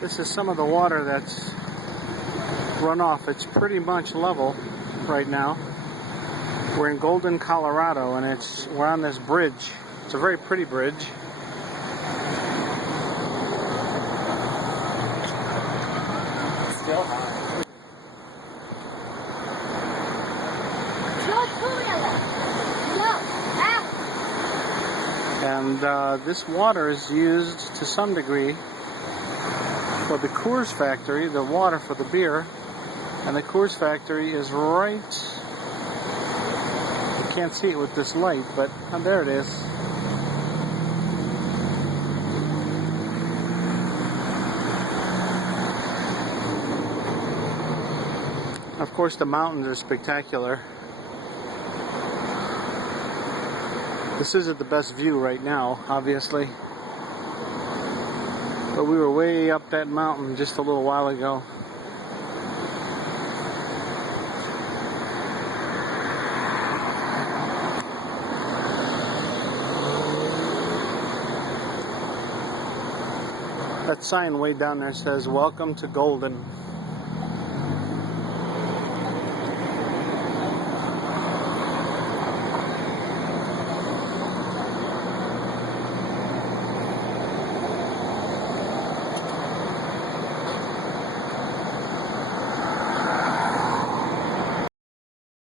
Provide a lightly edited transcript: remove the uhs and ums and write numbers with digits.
This is some of the water that's run off. It's pretty much level right now. We're in Golden, Colorado, and we're on this bridge. It's a very pretty bridge. Still high. And this water is used to some degree for the Coors factory, the water for the beer. And the Coors factory is right, you can't see it with this light, but there it is. Of course, the mountains are spectacular. This isn't the best view right now, obviously. But we were way up that mountain just a little while ago. That sign way down there says, "Welcome to Golden."